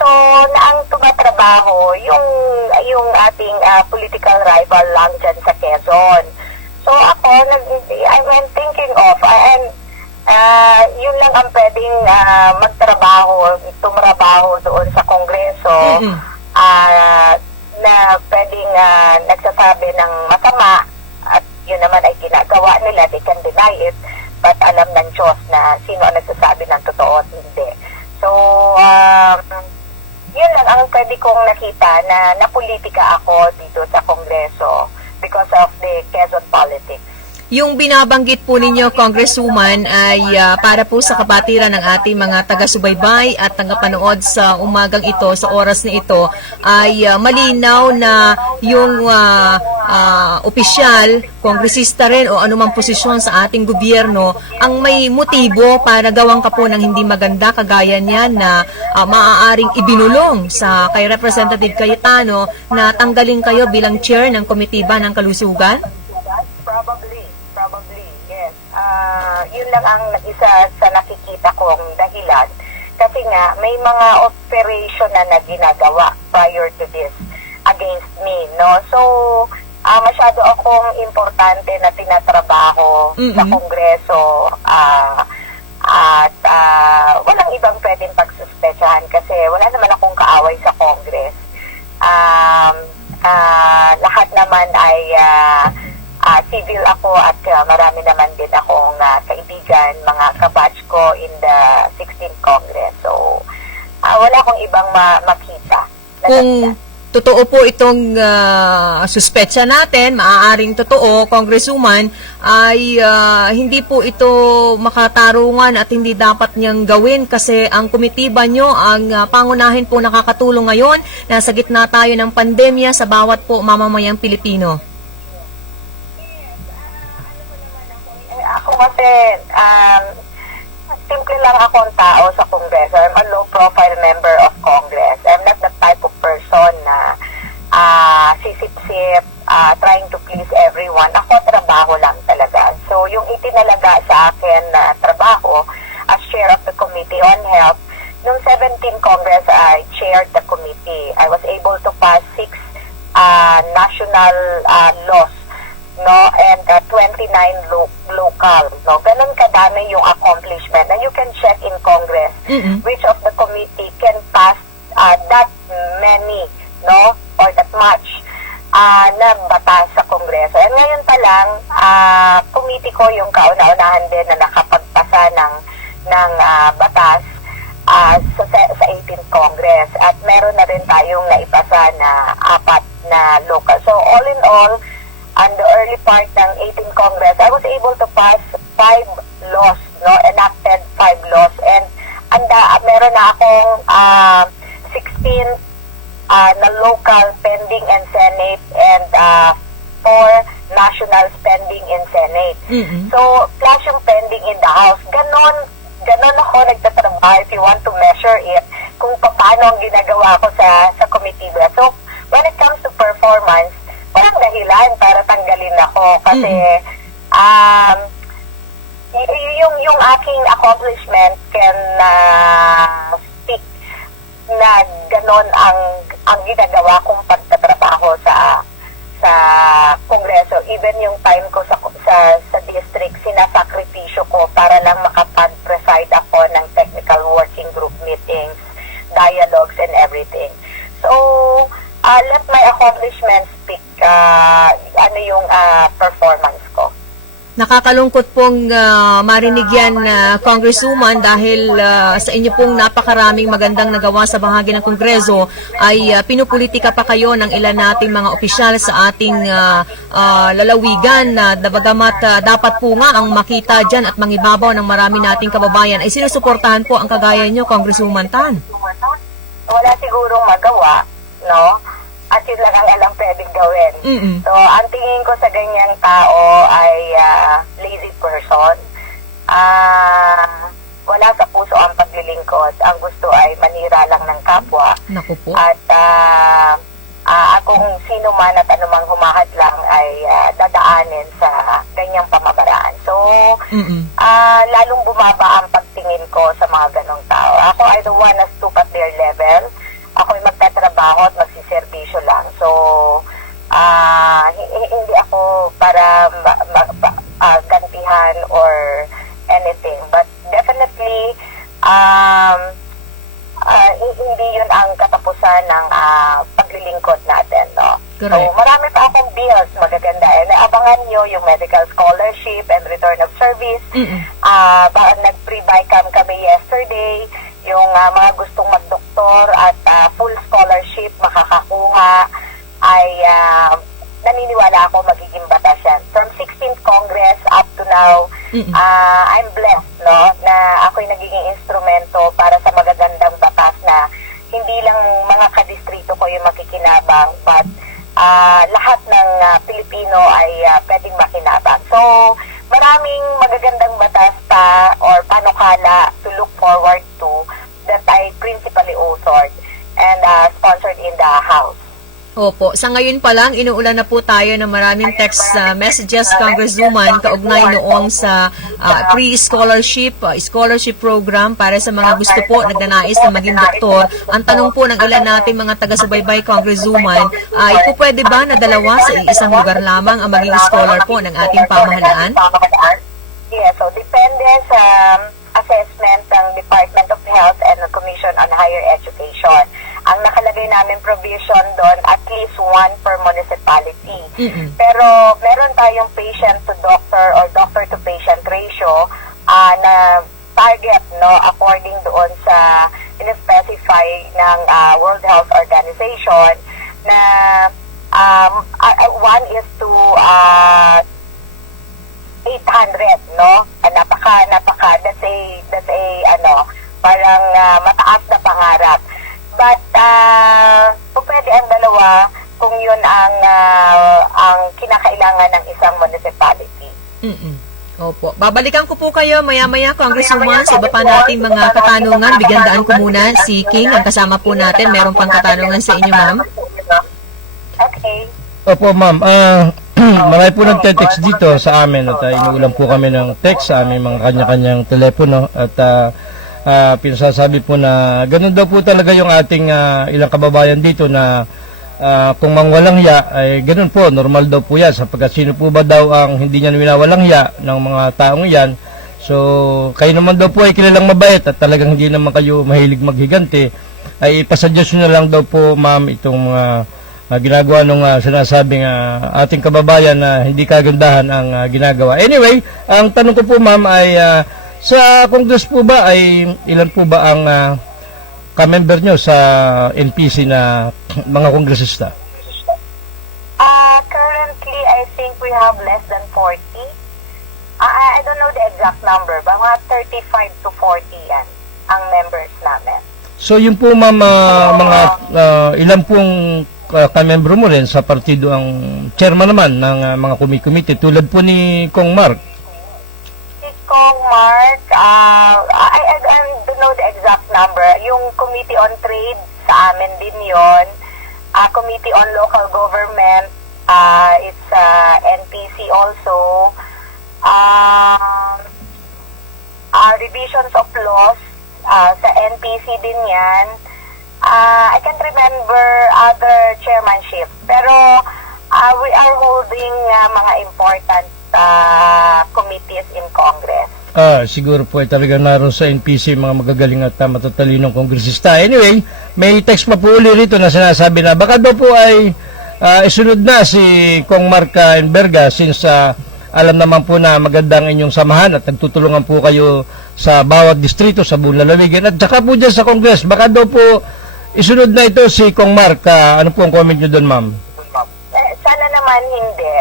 So, na ang tumatrabaho, yung ating political rival lang dyan sa Quezon. So, ako, I'm thinking of, yun lang ang pwedeng tumrabaho doon sa Kongreso, na pwedeng nagsasabi ng masama, at yun naman ay ginagawa nila, they can deny it, but alam ng Diyos na sino ang nagsasabi ng totoo at hindi. So, yun lang ang pwede kong nakita na napolitika ako dito sa Kongreso because of the Quezon politics. Yung binabanggit po ninyo, Congresswoman, ay para po sa kapatiran ng ating mga taga-subaybay at tagapanood sa umagang ito, sa oras na ito, ay malinaw na yung opisyal, kongresista rin o anumang posisyon sa ating gobyerno ang may motibo para gawang ka po ng hindi maganda, kagaya niya na maaaring ibinulong sa kay Representative Cayetano na tanggalin kayo bilang chair ng Komitiba ng Kalusugan? Probably, yes. Yun lang ang isa sa nakikita kong dahilan. Kasi nga, may mga operation na ginagawa prior to this against me, no? So, masyado akong importante na tinatrabaho sa Kongreso at walang ibang pwedeng pagsuspechahan kasi wala naman akong kaaway sa Congress. Lahat naman ay civil ako at marami naman din akong kaibigan, mga kabatch ko in the 16th Congress. So, wala akong ibang makita. Kung totoo po itong suspetsya natin, maaaring totoo, Congresswoman, ay hindi po ito makatarungan at hindi dapat niyang gawin kasi ang komitiba nyo, ang pangunahin po nakakatulong ngayon. Nasa gitna tayo ng pandemya sa bawat po mamamayang Pilipino. Ako kasi, simple lang akong tao sa Kongreso. I'm a low-profile member of Congress. I'm not the type of person na sisip-sip, trying to please everyone. Ako, trabaho lang talaga. So, yung itinalaga sa akin na trabaho as chair of the Committee on Health, noong 17th Congress, I chaired the committee. I was able to pass 6 national laws, no, and 29 local, no. Ganun kadami yung accomplishment. And you can check in Congress which of the committee can pass that many, no, or that much na batas sa Kongreso. And ngayon pa lang, committee ko yung kauna-unahan din na nakapagpasa ng batas sa 18th Congress. At meron na rin tayong naipasa na 4 na local. So all in all, on the early part ng 18th Congress, I was able to pass 5 laws, no, enacted 5 laws, and meron na akong 16 na local pending in Senate and 4 national pending in Senate. So, plus yung pending in the House. Ganon ako nagtatrabaho if you want to measure it, kung paano ang ginagawa ko sa komitiba. So, when it comes to performance, walang dahilan para tanggalin ako kasi yung aking accomplishment can speak na ganon ang ginagawa kong pagtatrabaho sa Kongreso. Even yung time ko sa district, sinasakripisyo ko para lang makapag-preside ako ng technical working group meetings, dialogues, and everything. So, let my accomplishments speak yung performance ko. Nakakalungkot pong marinig yan, Congresswoman, dahil sa inyo pong napakaraming magandang nagawa sa bahagi ng Kongreso ay pinupolitika pa kayo ng ilan nating mga opisyal sa ating lalawigan na bagamat dapat po nga ang makita dyan at mangibabaw ng marami nating kababayan ay sinusuportahan po ang kagaya nyo, Congresswoman Tan. Wala sigurong magawa, no? At at yun lang ang alam pwedeng gawin. Mm-mm. So, ang tingin ko sa ganyang tao ay lazy person. Wala sa puso ang paglilingkod. Ang gusto ay manira lang ng kapwa. Naku po. At kung sino man at anumang humahad lang ay dadaanin sa ganyang pamamaraan. So, Mm-mm. lalong bumaba ang pagtingin ko sa mga ganong tao. Ako I don't wanna stoop at their level. Ako'y magtatrabaho at magsiservisyo lang. So, hindi ako para gantihan or anything. But definitely, hindi yun ang katapusan ng paglilingkod natin, no? Correct. So, marami pa akong bills magaganda. Abangan nyo yung medical scholarship and return of service. Mm-mm. Nag-pre-buy kami yesterday. Yung mga gustong magdoktor at full scholarship makakakuha ay naniniwala ako magiging batas yan. From 16th Congress up to now, I'm blessed, no, na ako'y nagiging instrumento para sa magagandang batas na hindi lang mga kadistrito ko yung makikinabang, but lahat ng Pilipino ay pwedeng makinabang. So, maraming magagandang batas pa or panukala to look forward to that I principally authored and sponsored in the House. Opo. Sa ngayon pa lang, inuulan na po tayo ng maraming text messages, Congresswoman, kaugnay noong sa pre-scholarship, scholarship program para sa mga gusto po nagnanais na maging doktor. Ang tanong po ng ilan nating mga taga-subaybay, Congresswoman, ito pwede ba na dalawa sa isang lugar lamang ang maging scholar po ng ating pamahalaan? Yes, so depende sa assessment ng Department of Health and the Commission on Higher Education. Ang nakalagay namin provision doon, at least one per municipality. Mm-mm. Pero meron tayong patient to doctor or doctor to patient ratio na target, no, according doon sa in-specify ng World Health Organization na 1 is to 800, no? Napaka that's a parang mataas na pangarap. But kung pwede ang dalawa, kung yun ang kinakailangan ng isang municipality. Mm-mm. Opo. Babalikan ko po kayo maya-maya, Congresswoman, sa iba pa nating mga katanungan. Bigyan daan ko muna si King, ang kasama po natin. Meron pang katanungan sa inyo, ma'am. Okay. Opo, ma'am. Marami po nagte-text dito sa amin at inuulan po kami ng text sa aming mga kanya-kanyang telepono at pinasasabi po na ganun daw po talaga yung ating ilang kababayan dito na kung mangwalang ya ay ganun po, normal daw po yan sapagkat sino po ba daw ang hindi niya winawalang ya ng mga taong yan. So kayo naman daw po ay kilalang mabait at talagang hindi naman kayo mahilig maghigante, ay ipasuggest nyo na lang daw po, ma'am, itong ginagawa nung sinasabing ating kababayan na hindi kagandahan ang ginagawa. Anyway, ang tanong ko po, ma'am, ay sa Congress po ba ay ilan po ba ang ka-member nyo sa NPC na mga kongresista? Currently, I think we have less than 40. I don't know the exact number, but mga 35 to 40 yan ang members namin. So yun po, ma'am, mga ilan pong ka-member mo rin sa partido ang chairman naman ng mga committee tulad po ni Kong Mark? Kong Mark, I don't know the exact number. Yung Committee on Trade, sa amin din yon. Committee on Local Government, it's NPC also. Revisions of laws, sa NPC din yan. I can't remember other chairmanship. Pero we are holding mga important committees in Congress. Siguro po ay talaga naroon sa NPC mga magagaling at matatalinong kongresista. Anyway, may text pa po uli rito na sinasabi na baka daw po ay isunod na si Kong Mark Enberga since alam naman po na magandang inyong samahan at nagtutulungan po kayo sa bawat distrito sa buong lalawigan. At saka po dyan sa Congress, baka daw po isunod na ito si Kong Mark. Ano po ang comment nyo doon, ma'am? Sana naman hindi.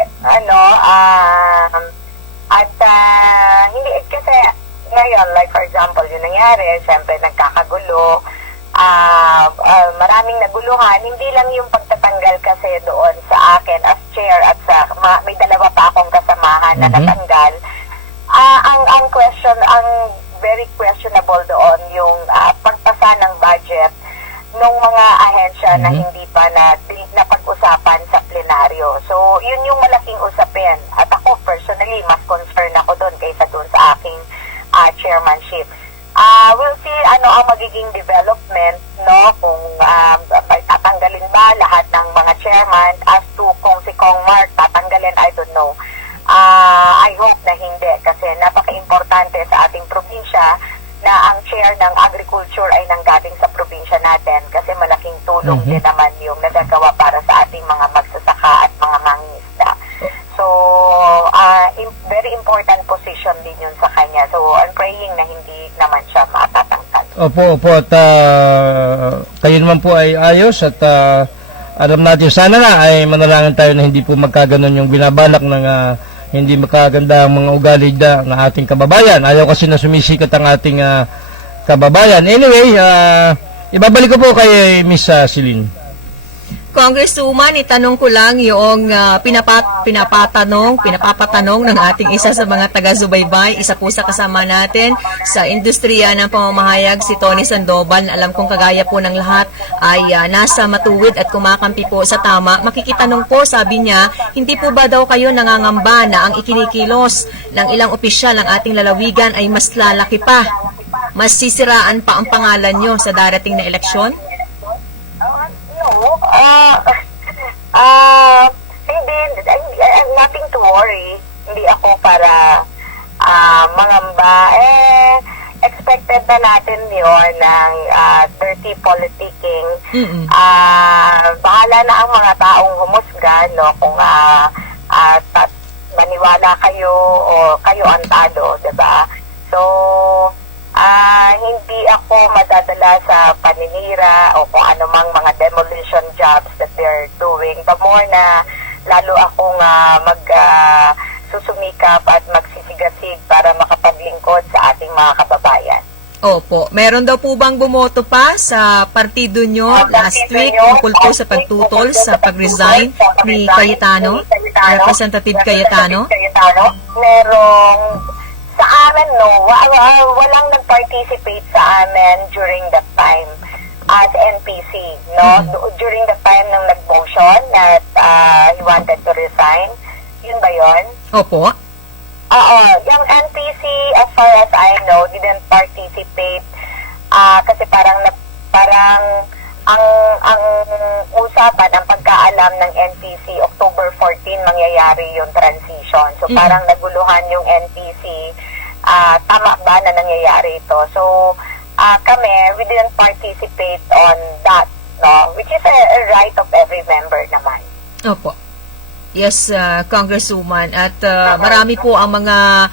Hindi kasi ngayon, like for example, yung nangyari, siyempre nagkakagulo, maraming naguluhan, hindi lang yung pagtagpo natanggal kasi doon sa akin as chair at sa may dalawa pa akong kasamahan na natanggal. Ang question, ang very questionable doon yung pagpasa ng budget ng mga ahensya na hindi pa na pag-usapan sa plenaryo. So, yun yung malaking usapin. At ako personally, mas concerned ako doon kaysa doon sa aking chairmanship. We'll see ano ang magiging development, no, kung tatanggalin ba lahat ng mga chairman. As to kung si Kong Mark tatanggalin, I don't know. I hope na hindi kasi napaka-importante sa ating probinsya na ang chair ng agriculture ay nanggaling sa probinsya natin kasi malaking tulong din naman yung nagagawa para sa ating mga magsasaka at mga mangingisda. So, very important position din yun sa kanya. So, I'm praying na hindi naman siya matatangkad. Opo, at kayo naman po ay ayos at alam natin sana na ay manalangin tayo na hindi po magkaganon yung binabalak ng hindi makaganda ang mga ugali ng ating kababayan. Ayaw kasi na sumisikat ang ating kababayan. Anyway, ibabalik ko po kay Miss Celine. Congresswoman, itanong ko lang yung pinapapatanong ng ating isa sa mga taga-subaybay, isa po sa kasama natin sa industriya ng pamamahayag, si Tony Sandoval, na alam kong kagaya po ng lahat ay nasa matuwid at kumakampi po sa tama. Makikitanong po, sabi niya, hindi po ba daw kayo nangangamba na ang ikinikilos ng ilang opisyal ng ating lalawigan ay mas lalaki pa? Mas sisiraan pa ang pangalan nyo sa darating na eleksyon? Hindi, nothing to worry. Hindi ako para mangamba. Expected na natin yun ng dirty politicking. Bahala na ang mga taong humusga, no, kung maniwala kayo o kayo antado, diba? So, hindi ako madadala sa paninira o kung anumang mga demolition jobs that they're doing. The more na lalo akong susumikap at magsisigasig para makapaglingkod sa ating mga kababayan. Opo. Meron daw po bang bumoto pa sa partido nyo last week tungkol po sa pagtutol sa pag-resign ni Cayetano? Representative Cayetano? Merong sa amin, no, walang nag-participate sa amin during that time as NPC, no? During the time ng nag-motion that he wanted to resign. Yun ba yun? Opo. Yung NPC, as far as I know, didn't participate kasi parang ang usapan, ang pagkaalam ng NPC, October 14 mangyayari yung transition. So parang naguluhan yung NPC, tama ba na nangyayari ito? So kami, we didn't participate on that, no? Which is a right of every member naman. Opo. Yes, Congresswoman. At marami po ang mga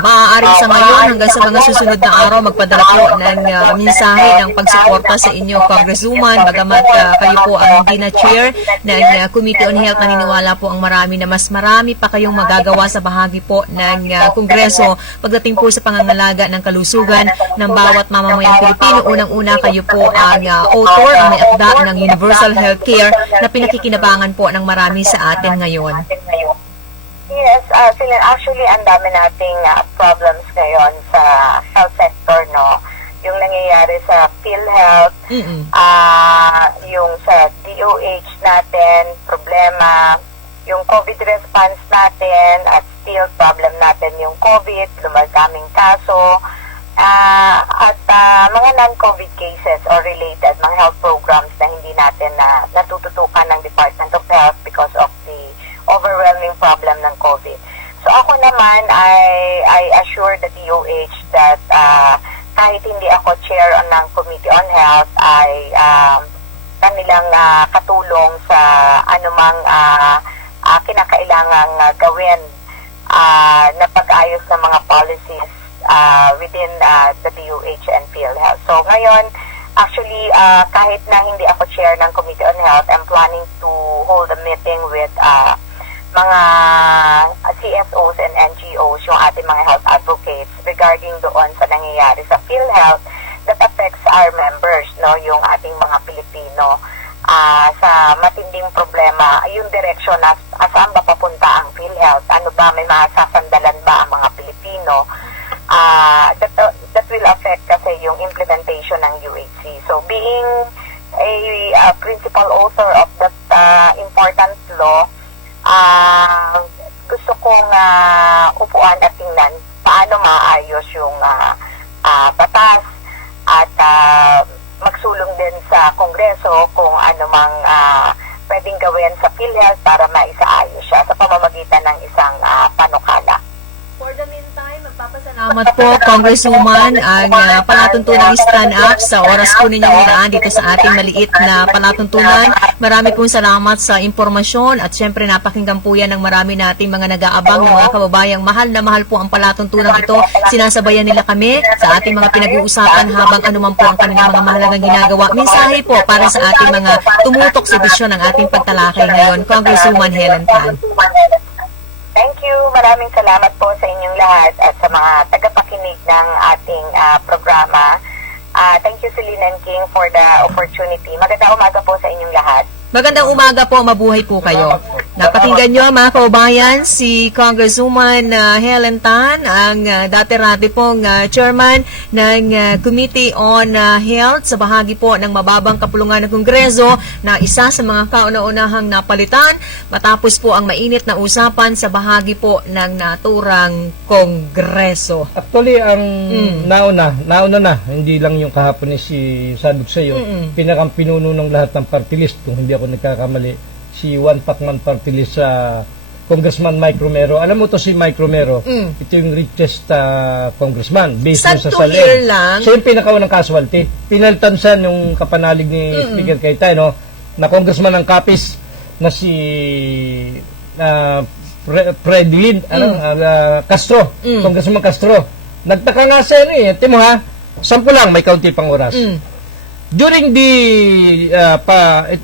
maaari sa ngayon hanggang sa mga susunod na araw magpadala po ng mensahe ng pagsuporta sa inyo, Congresswoman. Bagamat kayo po ang hindi na chair ng Committee on Health, naniniwala po ang marami na mas marami pa kayong magagawa sa bahagi po ng Kongreso pagdating po sa pangangalaga ng kalusugan ng bawat mamamayang Pilipino. Unang-una, kayo po ang author, ang may akda ng Universal Healthcare na pinakikinabangan po ng marami sa atin ngayon. Yes, actually, ang dami nating problems ngayon sa health sector, no? Yung nangyayari sa PhilHealth, yung sa DOH natin, problema, yung COVID response natin, at still problem natin yung COVID, lumagaming kaso, at mga non-COVID cases or related, mga health programs na hindi natin natututukan ng Department of Health because of the overwhelming problem ng COVID. So ako naman, I assure the DOH that kahit hindi ako chair ng Committee on Health, ay kanilang katulong sa anumang kinakailangang gawin na pag-ayos ng mga policies within the DOH and PhilHealth. So ngayon, actually, kahit na hindi ako chair ng Committee on Health, I'm planning to hold a meeting with mga CSOs and NGOs, yung ating mga health advocates, regarding doon sa nangyayari sa PhilHealth that affects our members, no, yung ating mga Pilipino. sa matinding problema, yung direksyon na saan ba papunta ang PhilHealth, ano ba, may masasandalan ba ang mga Pilipino, that will affect kasi yung implementation ng UHC. So being a principal author of that important law, gusto kong upuan at tingnan paano maayos yung batas at magsulong din sa Kongreso kung ano mang pwedeng gawin sa PhilHealth para maisaayos siya sa pamamagitan ng isang panukala. For the meantime, magpapasalamat po, Congresswoman, ang palatuntunang stand up sa oras po ninyo niraan dito sa ating maliit na palatuntunan. Marami pong salamat sa impormasyon at syempre napakinggan po yan ng marami nating mga nag-aabang ng mga kababayang mahal na mahal po ang palatuntunan ito. Sinasabayan nila kami sa ating mga pinag-uusapan habang anuman po ang kanilang mga mahalagang ginagawa. Mensahe po para sa ating mga tumutok sa bisyon ng ating pagtalakay ngayon, Congresswoman Helen Tan. Thank you. Maraming salamat po sa inyong lahat at sa mga tagapakinig ng ating programa. Thank you, Celine and King, for the opportunity. Magandang umaga po sa inyong lahat. Magandang umaga po, mabuhay po kayo. Napakinggan nyo mga kaubayan, si Congresswoman Helen Tan, ang dati-rati pong chairman ng Committee on Health sa bahagi po ng mababang kapulungan ng Kongreso na isa sa mga kauna-unahang napalitan matapos po ang mainit na usapan sa bahagi po ng naturang Kongreso. Actually, ang nauna na, hindi lang yung kahapon ni si Sadok sa'yo, pinakang pinuno ng lahat ng party list, kung hindi ako nagkakamali, si Juan Pacman party list sa Congressman Mike Romero. Alam mo to si Mike Romero, ito yung richest congressman based Sad sa to Salem. hear lang. Siya yung pinakaunang casualty. Pinalitan siya yung kapanalig ni Speaker Cayetano, no, na congressman ng Capiz na si Fredwin Castro, Congressman Castro. Nagtaka nga siya timo ha, 10 lang, may kaunti pang oras. During the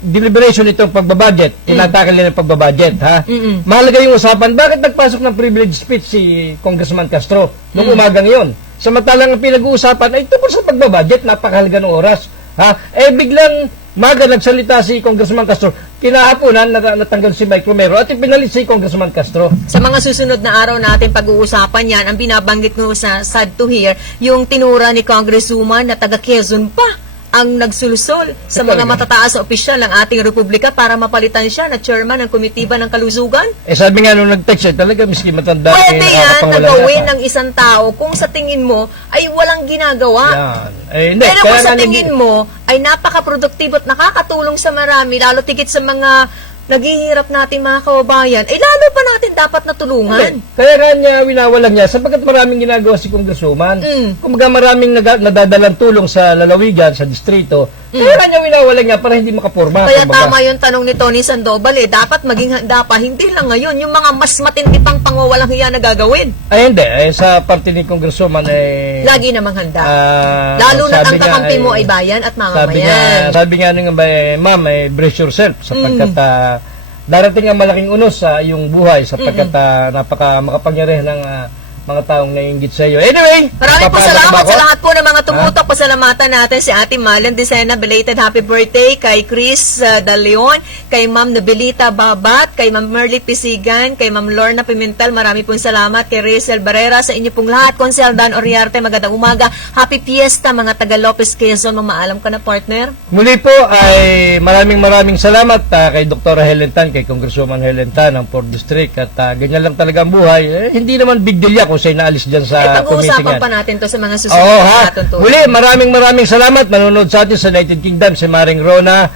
deliberation itong pagbabudget, tinatakal nila ng pagbabudget, ha? Mahalaga yung usapan. Bakit nagpasok ng privilege speech si Congressman Castro noong umagang yon? Samantalang ang pinag-uusapan ay tungkol sa pagbabudget, napakahalaga ng oras, ha? Biglang nagsalita si Congressman Castro, kinahaponan natanggal si Mike Romero at ipinalit si Congressman Castro. Sa mga susunod na araw natin pag-uusapan yan, ang binabanggit ko sa sad to hear, yung tinura ni Congresswoman na taga Quezon pa ang nagsulusol sa mga matataas na opisyal ng ating republika para mapalitan siya na chairman ng Komitiba ng Kalusugan? Sabi nga nung nag-text talaga miski matanda. Pwede yan na gawin ng isang tao kung sa tingin mo ay walang ginagawa. Hindi, pero kung sa tingin mo ay napaka-produktibo at nakakatulong sa marami, lalo tigit sa mga naghihirap nating mga kababayan, lalo pa natin dapat natulungan. Kaya nga niya winawalan niya sapagkat maraming ginagawa si Congresswoman. Kumbaga maraming nadadalang tulong sa lalawigan, sa distrito. Kaya nga niya winawalan niya para hindi makaporma. Kaya tama yung tanong ni Tony Sandoval, dapat maging handa pa, hindi lang ngayon, yung mga mas matindi pang pangawalang hiya na gagawin. Ay hindi, sa parte ni Congresswoman lagi namang handa. Lalo na ang kakampi mo ay bayan at mamamayan. Sabi nga nung ma'am, brace yourself sapagkat darating ang malaking unos sa iyong buhay sapagkat napaka makapangyarihan ng mga taong naiinggit sa iyo. Anyway, maraming po salamat sa lahat po ng mga tumutok. Pasalamatan natin si Ate Malan Dicena, belated happy birthday, kay Chris De Leon, kay Ma'am Nobilita Babat, kay Ma'am Merly Pisigan, kay Ma'am Lorna Pimentel, marami pong salamat, kay Rizel Barrera, sa inyo pong lahat. Consel Dan Oriarte, magandang umaga. Happy Fiesta, mga taga Lopez Quezon. Mamaalam ka na, partner. Muli po ay maraming salamat kay Dr. Helen Tan, kay Congresswoman Helen Tan ng 4th District at ganyan lang talaga ang buhay. Hindi naman big deal kung siya'y naalis dyan sa pag-uusapan pa natin to sa mga susunod na tuntunan. Muli, maraming salamat. Manonood sa atin sa United Kingdom, si Maring Rona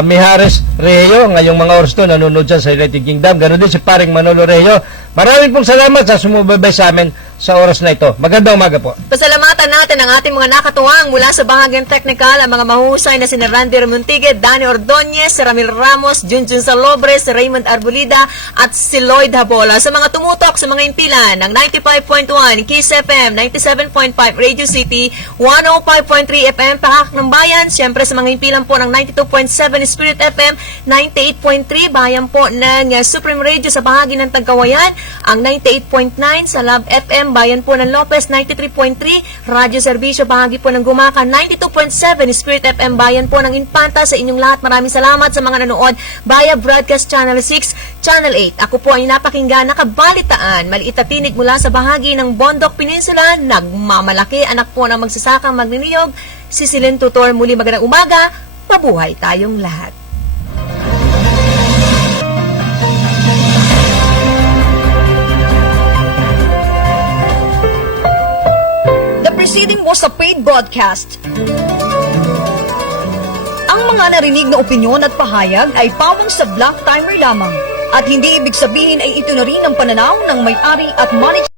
Mijares Reo. Ngayong mga oras to, nanonood siya sa United Kingdom. Ganoon din si Paring Manolo Reo. Maraming pong salamat sa sumubaybay sa amin sa oras na ito. Magandang umaga po. Pasalamatan natin ang ating mga nakatuwang mula sa bahagyang technical, ang mga mahusay na si Randy Remontigue, Danny Ordonez, si Ramil Ramos, Junjun Salobres, si Raymond Arbolida, at si Lloyd Habola. Sa mga tumutok sa mga impilan ng 95.1 Kiss FM, 97.5 Radio City, 105.3 FM Pahak ng Bayan, siyempre sa mga impilan po ng 92.7 Spirit FM, 98.3 Bayan po ng Supreme Radio sa bahagi ng Tagkawayan, ang 98.9 sa Love FM, bayan po ng Lopez, 93.3, Radyo Serbisyo, bahagi po ng Gumaca, 92.7, Spirit FM, bayan po ng Infanta. Sa inyong lahat, maraming salamat sa mga nanood via Broadcast Channel 6, Channel 8. Ako po ay napakinggan, nakabalitaan, maliit na tinig mula sa bahagi ng Bondok Peninsula, nagmamalaki, anak po ng magsasakang magniniyog, si Silin Tutor. Muli magandang umaga, mabuhay tayong lahat. The preceding was a paid broadcast. Ang mga narinig na opinyon at pahayag ay pawang sa black timer lamang at hindi ibig sabihin ay ito na rin ang pananaw ng may-ari at manager